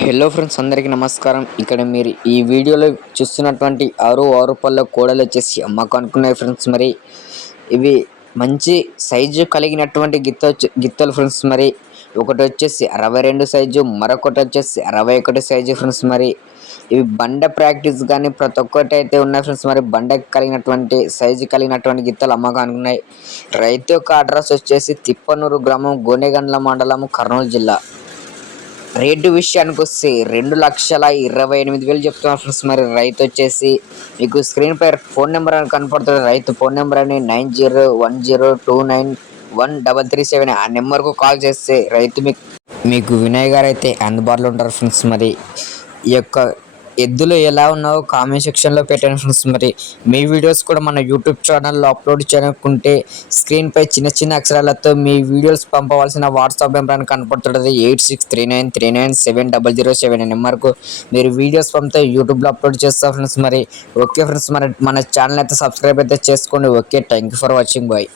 Hello friends అందరికీ నమస్కారం. ఇక్కడ మీరు ఈ వీడియోలో చూస్తున్నటువంటి ఆరు ఆరు పళ్ళ కోడలు వచ్చేసి అమ్మకు అనుకున్నాయి ఫ్రెండ్స్ మరి. ఇవి మంచి సైజు కలిగినటువంటి గిత్త గిత్తలు ఫ్రెండ్స్ మరి. ఒకటి వచ్చేసి అరవై రెండు సైజు మరొకటి వచ్చేసి అరవై ఒకటి సైజు ఫ్రెండ్స్ మరి. ఇవి బండ ప్రాక్టీస్ కానీ ప్రతి ఒక్కటి అయితే ఉన్నాయి ఫ్రెండ్స్ మరి. బండ కలిగినటువంటి సైజు కలిగినటువంటి గిత్తలు అమ్మగా అనుకున్నాయి రైతు యొక్క అడ్రస్ వచ్చేసి తిప్పనూరు గ్రామం గోనెగండ్ల మండలం కర్నూలు జిల్లా. రేటు విషయానికి వస్తే రెండు లక్షల ఇరవై ఎనిమిది వేలు చెప్తున్నారు ఫ్రెండ్స్. మరి రైతు వచ్చేసి మీకు స్క్రీన్ పై ఫోన్ నెంబర్ అని కనపడుతుంది. రైతు ఫోన్ నెంబర్ అని nine zero one zero two nine one double three seven. ఆ నెంబర్కు కాల్ చేస్తే రైతు మీకు మీకు వినయ్ గారు అయితే అందుబాటులో ఉంటారు ఫ్రెండ్స్. మరి ఈ యొక్క ఎద్దులు ఎలా ఉన్నావో కామెంట్ సెక్షన్లో పెట్టండి ఫ్రెండ్స్ మరి. మీ వీడియోస్ కూడా మన యూట్యూబ్ ఛానల్లో అప్లోడ్ చేయాలనుకుంటే స్క్రీన్పై చిన్న చిన్న అక్షరాలతో మీ వీడియోస్ పంపవలసిన వాట్సాప్ నెంబర్ అని కనపడుతుంది eight six three nine three nine seven double zero seven నెంబర్కు మీరు వీడియోస్ పంపితే యూట్యూబ్లో అప్లోడ్ చేస్తాం ఫ్రెండ్స్ మరి. ఓకే ఫ్రెండ్స్ మరి మన ఛానల్ అయితే సబ్స్క్రైబ్ అయితే చేసుకోండి. Okay thank you for watching bye